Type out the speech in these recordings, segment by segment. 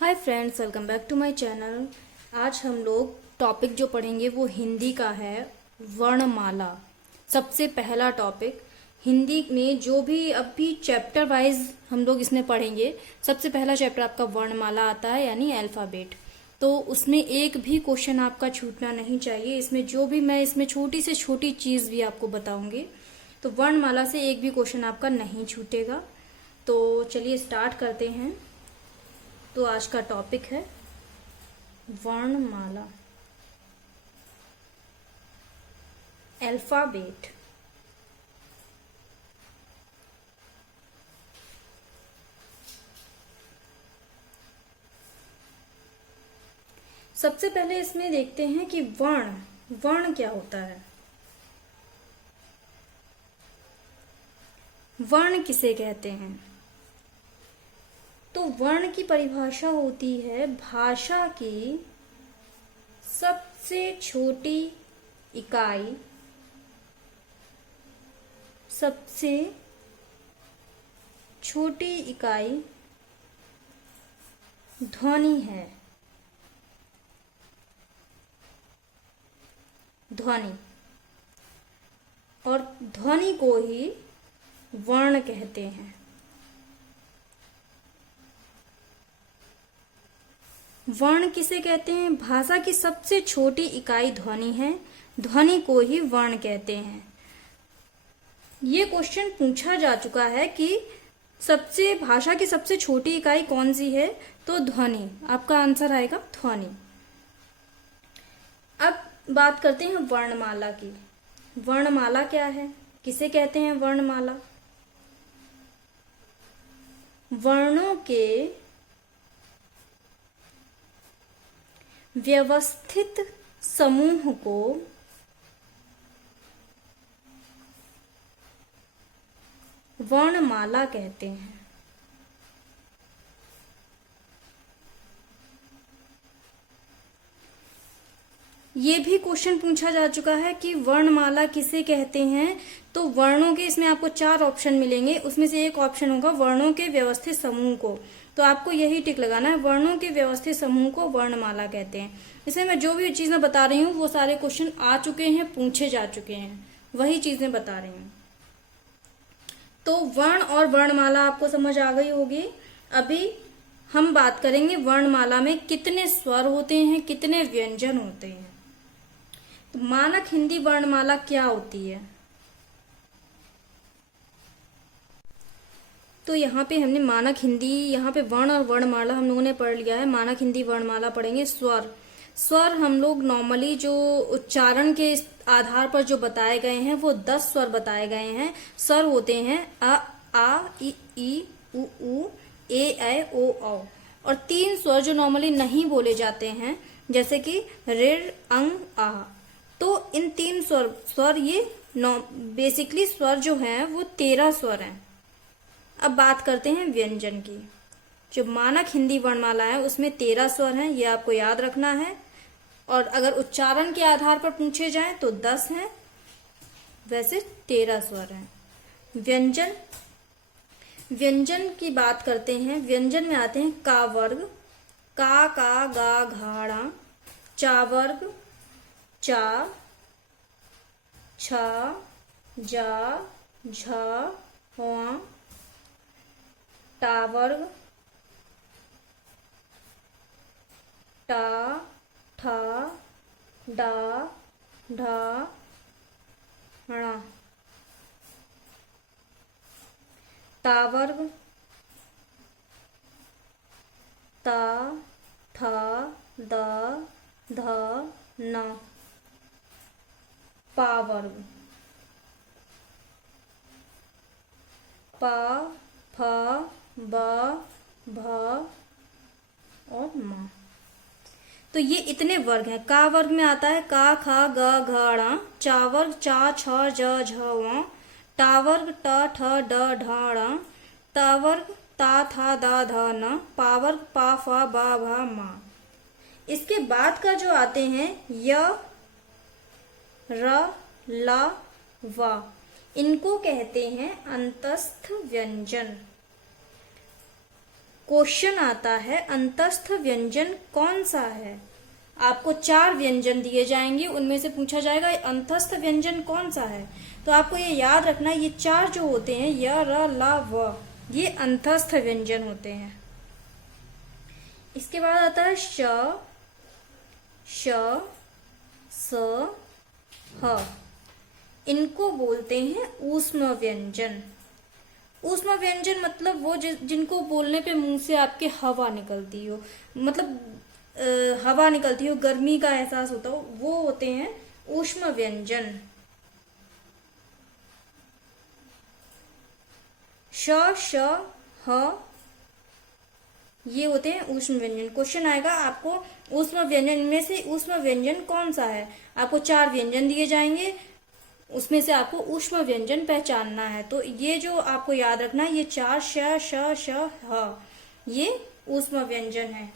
Hi friends, welcome back to my channel. आज हम लोग टॉपिक जो पढ़ेंगे वो हिंदी का है, वर्णमाला। सबसे पहला टॉपिक हिंदी में जो भी अभी चैप्टर वाइज हम लोग इसमें पढ़ेंगे। सबसे पहला चैप्टर आपका वर्णमाला आता है, यानी अल्फ़ाबेट। तो उसमें एक भी क्वेश्चन आपका छूटना नहीं चाहिए। इसमें जो भी मैं इसमें छोटी से छोटी चीज़ भी आपको बताऊंगी, तो वर्णमाला से एक भी क्वेश्चन आपका नहीं छूटेगा। तो चलिए स्टार्ट करते हैं। तो आज का टॉपिक है वर्णमाला, अल्फाबेट। सबसे पहले इसमें देखते हैं कि वर्ण वर्ण क्या होता है। वर्ण किसे कहते हैं? तो वर्ण की परिभाषा होती है भाषा की सबसे छोटी इकाई, सबसे छोटी इकाई ध्वनि है। ध्वनि, और ध्वनि को ही वर्ण कहते हैं। वर्ण किसे कहते हैं? भाषा की सबसे छोटी इकाई ध्वनि है, ध्वनि को ही वर्ण कहते हैं। ये क्वेश्चन पूछा जा चुका है कि भाषा की सबसे छोटी इकाई कौन सी है, तो ध्वनि। आपका आंसर आएगा ध्वनि। अब बात करते हैं वर्णमाला की। वर्णमाला क्या है, किसे कहते हैं वर्णमाला? वर्णों के व्यवस्थित समूह को वर्णमाला कहते हैं। ये भी क्वेश्चन पूछा जा चुका है कि वर्णमाला किसे कहते हैं। तो वर्णों के, इसमें आपको 4 ऑप्शन मिलेंगे, उसमें से एक ऑप्शन होगा वर्णों के व्यवस्थित समूह को। तो आपको यही टिक लगाना है, वर्णों के व्यवस्थित समूह को वर्णमाला कहते हैं। इसमें मैं जो भी चीज मैं बता रही हूँ वो सारे क्वेश्चन आ चुके हैं, पूछे जा चुके हैं, वही चीजें बता रही हूँ। तो वर्ण और वर्णमाला आपको समझ आ गई होगी। अभी हम बात करेंगे वर्णमाला में कितने स्वर होते हैं, कितने व्यंजन होते हैं। तो मानक हिंदी वर्णमाला क्या होती है? तो यहाँ पे हमने मानक हिंदी, यहाँ पे वर्ण और वर्णमाला हम लोगों ने पढ़ लिया है। मानक हिंदी वर्णमाला पढ़ेंगे। स्वर हम लोग नॉर्मली जो उच्चारण के आधार पर जो बताए गए हैं वो 10 स्वर बताए गए हैं। स्वर होते हैं अ, आ, ई, उ, ए, ऐ, ओ, औ। और 3 स्वर जो नॉर्मली नहीं बोले जाते हैं, जैसे कि ऋ, अंग, आ। तो इन 3 स्वर ये बेसिकली स्वर जो हैं वो 13 स्वर हैं। अब बात करते हैं व्यंजन की। जो मानक हिंदी वर्णमाला है उसमें 13 स्वर हैं, ये आपको याद रखना है। और अगर उच्चारण के आधार पर पूछे जाएं तो 10 हैं, वैसे 13 स्वर हैं। व्यंजन, व्यंजन की बात करते हैं। व्यंजन में आते हैं का वर्ग, का, गा, घाड़ा। चा वर्ग, चा, छा, जा, झा, हुआ। टा वर्ग, टा, ठा, डा, ढा, णा। ता वर्ग, ता, ठा, दा, धा, ना। पा वर्ग, पा, फा, बा, भा और मा। तो ये इतने वर्ग हैं। का वर्ग में आता है का, खा, ग, घ, ड़ा। चा वर्ग, चा, छ, ज, झ, व। टा वर्ग, ट, ठ, ड, ढ, ण। ता वर्ग, ता, था, दा, धा, न। पा वर्ग, पा, फा, बा, भा, मा। इसके बाद का जो आते हैं य, र, ला, वा, इनको कहते हैं अंतस्थ व्यंजन। क्वेश्चन आता है अंतस्थ व्यंजन कौन सा है। आपको 4 व्यंजन दिए जाएंगे, उनमें से पूछा जाएगा अंतस्थ व्यंजन कौन सा है। तो आपको ये याद रखना, ये 4 जो होते हैं य, र, ला, व, ये अंतस्थ व्यंजन होते हैं। इसके बाद आता है श, स, ह। इनको बोलते हैं ऊष्म व्यंजन। ऊष्म व्यंजन मतलब वो जिनको बोलने पे मुंह से आपके हवा निकलती हो, मतलब हवा निकलती हो, गर्मी का एहसास होता हो, वो होते हैं ऊष्म व्यंजन। श, ह, ये होते हैं ऊष्म व्यंजन। क्वेश्चन आएगा आपको ऊष्म व्यंजन में से ऊष्म व्यंजन कौन सा है। आपको 4 व्यंजन दिए जाएंगे, उसमें से आपको ऊष्म व्यंजन पहचानना है। तो ये जो आपको याद रखना है, ये 4 श, ह, ये ऊष्म व्यंजन है।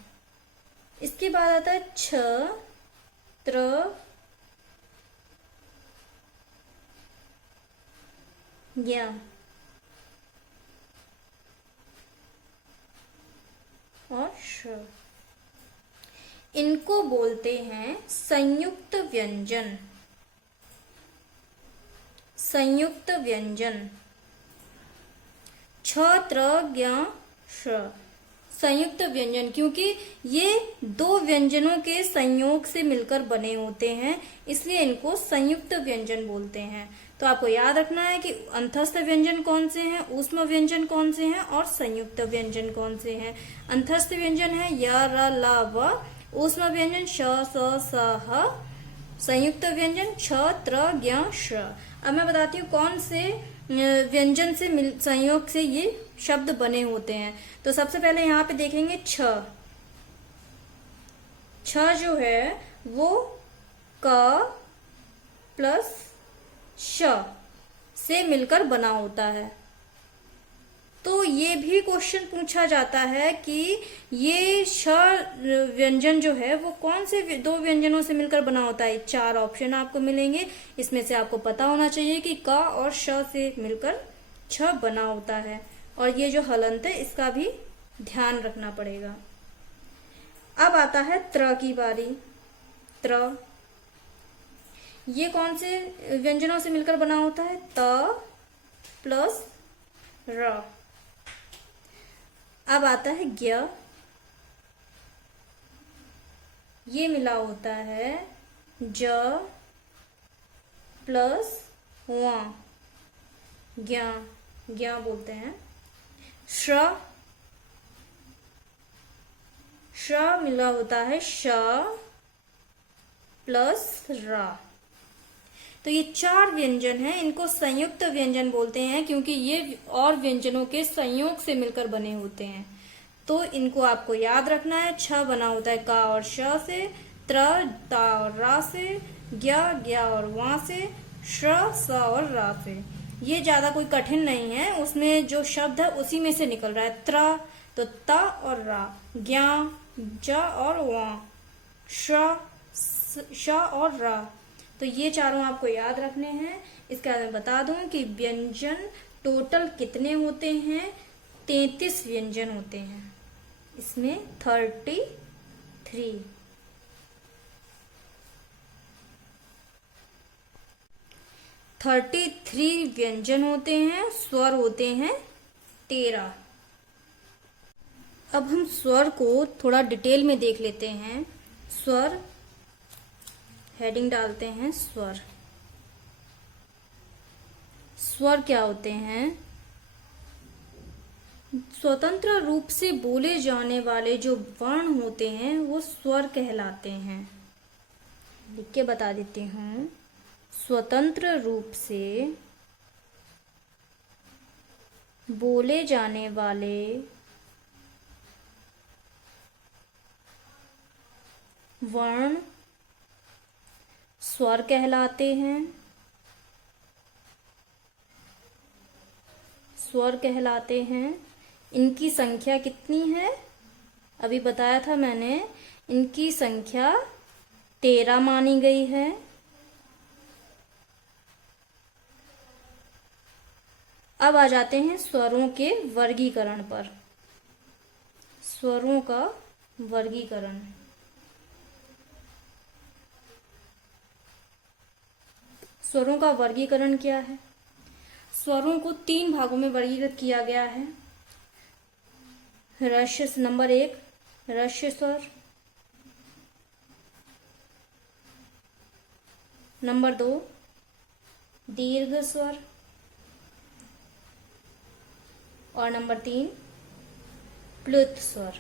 इसके बाद आता है छ, त्र, ज्ञ और श। इनको बोलते हैं संयुक्त व्यंजन। संयुक्त व्यंजन छ, त्र, ज्ञ, श। संयुक्त व्यंजन क्योंकि ये 2 व्यंजनों के संयोग से मिलकर बने होते हैं, इसलिए इनको संयुक्त व्यंजन बोलते हैं। तो आपको याद रखना है कि अंतस्थ व्यंजन कौन से हैं, ऊष्म व्यंजन कौन से हैं और संयुक्त व्यंजन कौन से हैं। अंतस्थ व्यंजन है य, र, ला, व। ऊष्म व्यंजन श, स, ह। संयुक्त व्यंजन छ, त्र, ज्ञ, श। अब मैं बताती हूँ कौन से व्यंजन से संयोग से ये शब्द बने होते हैं। तो सबसे पहले यहाँ पे देखेंगे छ। छ जो है वो क प्लस श से मिलकर बना होता है। तो ये भी क्वेश्चन पूछा जाता है कि ये श व्यंजन जो है वो कौन से 2 व्यंजनों से मिलकर बना होता है। 4 ऑप्शन आपको मिलेंगे, इसमें से आपको पता होना चाहिए कि क और श से मिलकर छ बना होता है। और ये जो हलंत है इसका भी ध्यान रखना पड़ेगा। अब आता है त्र की बारी। त्र ये कौन से व्यंजनों से मिलकर बना होता है। त प्लस र। अब आता है ज्ञ। ये मिला होता है ज प्लस व, ज्ञ, ज्ञ बोलते हैं। श्र, श्र मिला होता है श प्लस र। तो ये 4 व्यंजन हैं, इनको संयुक्त व्यंजन बोलते हैं क्योंकि ये और व्यंजनों के संयोग से मिलकर बने होते हैं। तो इनको आपको याद रखना है। छ बना होता है का और श से, त्र ता और रा से, ज्ञ ज्ञा और वा से, श्र स और रा से। ये ज्यादा कोई कठिन नहीं है, उसमें जो शब्द है उसी में से निकल रहा है। त्र तो ता और रा, ज्ञा ज और वा, श्र श और रा। तो ये चारों आपको याद रखने हैं। इसके बाद मैं बता दूं कि व्यंजन टोटल कितने होते हैं। 33 व्यंजन होते हैं, इसमें 33 व्यंजन होते हैं। स्वर होते हैं 13। अब हम स्वर को थोड़ा डिटेल में देख लेते हैं। स्वर हेडिंग डालते हैं स्वर। स्वर क्या होते हैं। स्वतंत्र रूप से बोले जाने वाले जो वर्ण होते हैं वो स्वर कहलाते हैं। लिख के बता देती हूँ। स्वतंत्र रूप से बोले जाने वाले वर्ण स्वर कहलाते हैं। स्वर कहलाते हैं। इनकी संख्या कितनी है, अभी बताया था मैंने। इनकी संख्या 13 मानी गई है। अब आ जाते हैं स्वरों के वर्गीकरण पर। स्वरों का वर्गीकरण। स्वरों का वर्गीकरण क्या है? स्वरों को 3 भागों में वर्गीकृत किया गया है। ह्रस्व नंबर 1 ह्रस्व स्वर, नंबर 2 दीर्घ स्वर और नंबर 3 प्लुत स्वर।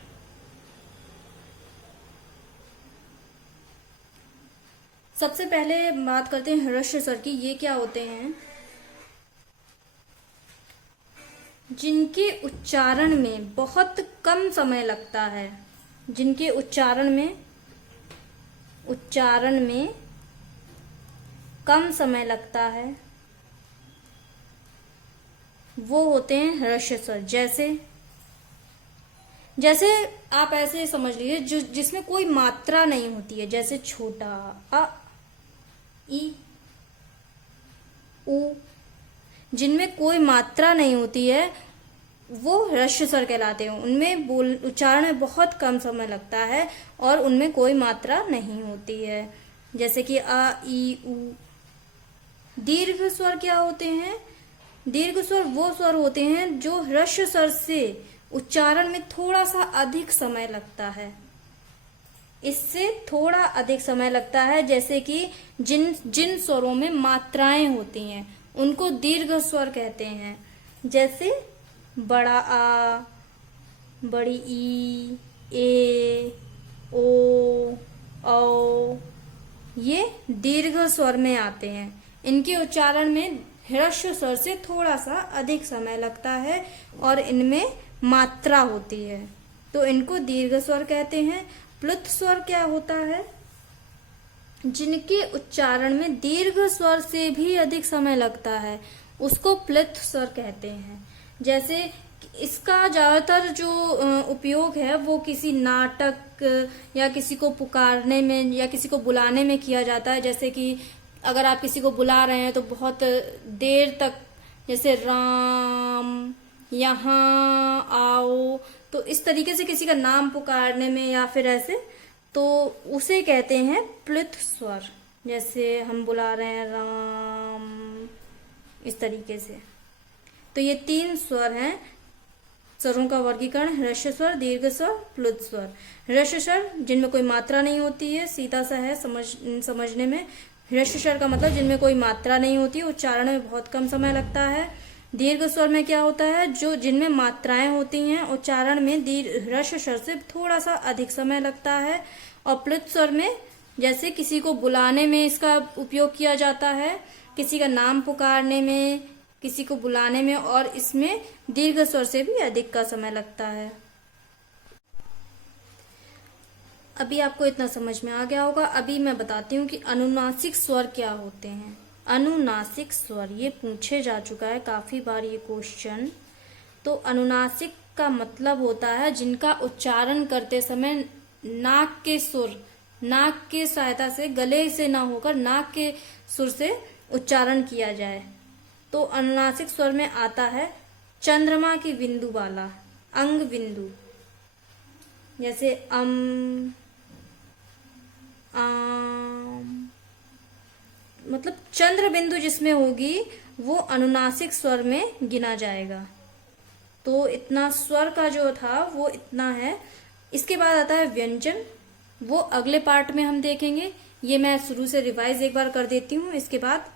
सबसे पहले बात करते हैं ह्रस्व स्वर की। ये क्या होते हैं? जिनके उच्चारण में बहुत कम समय लगता है, जिनके उच्चारण में कम समय लगता है, वो होते हैं ह्रस्व स्वर। जैसे आप ऐसे समझ लीजिए जिसमें कोई मात्रा नहीं होती है, जैसे छोटा अ, ई, उ, जिनमें कोई मात्रा नहीं होती है वो ह्रस्व स्वर कहलाते हैं। उनमें उच्चारण में बहुत कम समय लगता है और उनमें कोई मात्रा नहीं होती है, जैसे कि अ, ई, उ। दीर्घ स्वर क्या होते हैं? दीर्घ स्वर वो स्वर होते हैं जो ह्रस्व स्वर से उच्चारण में थोड़ा सा अधिक समय लगता है, इससे थोड़ा अधिक समय लगता है। जैसे कि जिन स्वरों में मात्राएं होती हैं उनको दीर्घ स्वर कहते हैं, जैसे बड़ा आ, बड़ी ई, ए, ओ, औ, ये दीर्घ स्वर में आते हैं। इनके उच्चारण में ह्रस्व स्वर से थोड़ा सा अधिक समय लगता है और इनमें मात्रा होती है, तो इनको दीर्घ स्वर कहते हैं। प्लुत स्वर क्या होता है? जिनके उच्चारण में दीर्घ स्वर से भी अधिक समय लगता है, उसको प्लुत स्वर कहते हैं। जैसे इसका ज्यादातर जो उपयोग है वो किसी नाटक या किसी को पुकारने में या किसी को बुलाने में किया जाता है। जैसे कि अगर आप किसी को बुला रहे हैं तो बहुत देर तक, जैसे राम, यहाँ आओ, तो इस तरीके से किसी का नाम पुकारने में या फिर ऐसे, तो उसे कहते हैं प्लुत स्वर। जैसे हम बुला रहे हैं राम, इस तरीके से। तो ये 3 स्वर हैं स्वरों का वर्गीकरण: ह्रस्व स्वर, दीर्घ स्वर, प्लुत स्वर। ह्रस्व स्वर जिनमें कोई मात्रा नहीं होती है, सीधा सा है समझने में। ह्रस्व स्वर का मतलब जिनमें कोई मात्रा नहीं होती, उच्चारण में बहुत कम समय लगता है। दीर्घ स्वर में क्या होता है? जो जिनमें मात्राएं होती हैं, उच्चारण में ह्रस्व स्वर से थोड़ा सा अधिक समय लगता है। और प्लुत स्वर में जैसे किसी को बुलाने में इसका उपयोग किया जाता है, किसी का नाम पुकारने में, किसी को बुलाने में, और इसमें दीर्घ स्वर से भी अधिक का समय लगता है। अभी आपको इतना समझ में आ गया होगा। अभी मैं बताती हूँ कि अनुनासिक स्वर क्या होते हैं। अनुनासिक स्वर ये पूछे जा चुका है काफी बार ये क्वेश्चन। तो अनुनासिक का मतलब होता है जिनका उच्चारण करते समय नाक के सुर, नाक की सहायता से, गले से ना होकर नाक के सुर से उच्चारण किया जाए। तो अनुनासिक स्वर में आता है चंद्रमा की बिंदु वाला अंग बिंदु, जैसे आम, मतलब चंद्र बिंदु जिसमें होगी वो अनुनासिक स्वर में गिना जाएगा। तो इतना स्वर का जो था वो इतना है। इसके बाद आता है व्यंजन, वो अगले पार्ट में हम देखेंगे। ये मैं शुरू से रिवाइज एक बार कर देती हूँ, इसके बाद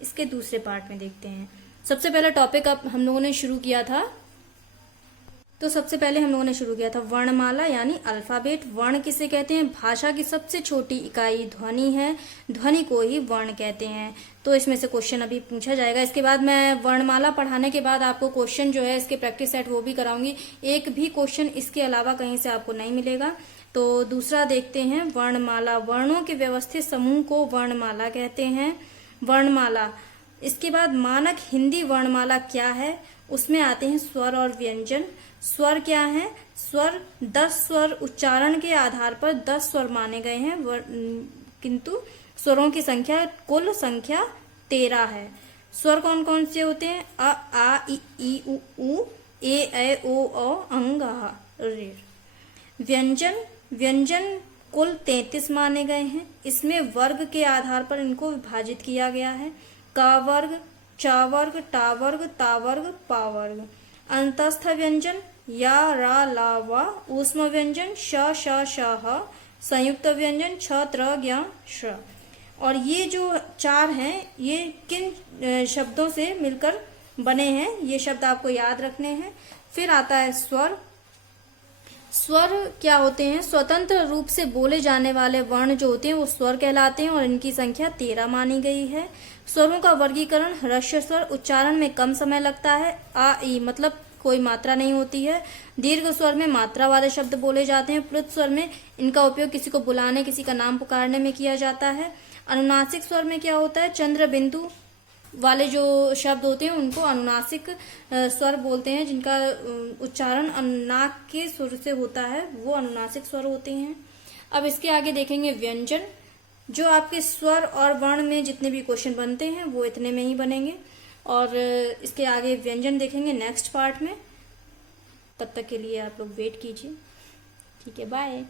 इसके दूसरे पार्ट में देखते हैं। सबसे पहला टॉपिक अब हम लोगों ने शुरू किया था, वर्णमाला यानी अल्फाबेट। वर्ण किसे कहते हैं? भाषा की सबसे छोटी इकाई ध्वनि है, ध्वनि को ही वर्ण कहते हैं। तो इसमें से क्वेश्चन अभी पूछा जाएगा। इसके बाद मैं वर्णमाला पढ़ाने के बाद आपको क्वेश्चन जो है इसके प्रैक्टिस सेट वो भी कराऊंगी। एक भी क्वेश्चन इसके अलावा कहीं से आपको नहीं मिलेगा। तो दूसरा देखते हैं वर्णमाला। वर्णों के व्यवस्थित समूह को वर्णमाला कहते हैं। वर्णमाला। इसके बाद मानक हिंदी वर्णमाला क्या है? उसमें आते हैं स्वर और व्यंजन। स्वर क्या है? स्वर 10 स्वर, उच्चारण के आधार पर 10 स्वर माने गए हैं, किंतु स्वरों की संख्या, कुल संख्या 13 है। स्वर कौन कौन से होते हैं? अ, आ, इ, उ, ए, ऐ, ओ, औ, अंग, आ, रे। व्यंजन, व्यंजन कुल 33 माने गए हैं। इसमें वर्ग के आधार पर इनको विभाजित किया गया है। का वर्ग, चा वर्ग, टा वर्ग, ता वर्ग, पा वर्ग। अंतस्थ व्यंजन या, रा, ला, वा। ऊष्म व्यंजन श, श, श, ह। संयुक्त व्यंजन छ, त्र, ज्ञ, श। और ये जो 4 हैं ये किन शब्दों से मिलकर बने हैं, ये शब्द आपको याद रखने हैं। फिर आता है स्वर। स्वर क्या होते हैं? स्वतंत्र रूप से बोले जाने वाले वर्ण जो होते हैं वो स्वर कहलाते हैं और इनकी संख्या 13 मानी गई है। स्वरों का वर्गीकरण, ह्रस्व स्वर उच्चारण में कम समय लगता है। आ, ई मतलब कोई मात्रा नहीं होती है। दीर्घ स्वर में मात्रा वाले शब्द बोले जाते हैं। प्लुत स्वर में इनका उपयोग किसी को बुलाने, किसी का नाम पुकारने में किया जाता है। अनुनासिक स्वर में क्या होता है? चंद्र बिंदु वाले जो शब्द होते हैं उनको अनुनासिक स्वर बोलते हैं, जिनका उच्चारण नाक के सुर से होता है वो अनुनासिक स्वर होते हैं। अब इसके आगे देखेंगे व्यंजन। जो आपके स्वर और वर्ण में जितने भी क्वेश्चन बनते हैं वो इतने में ही बनेंगे, और इसके आगे व्यंजन देखेंगे नेक्स्ट पार्ट में। तब तक के लिए आप लोग वेट कीजिए। ठीक है, बाय।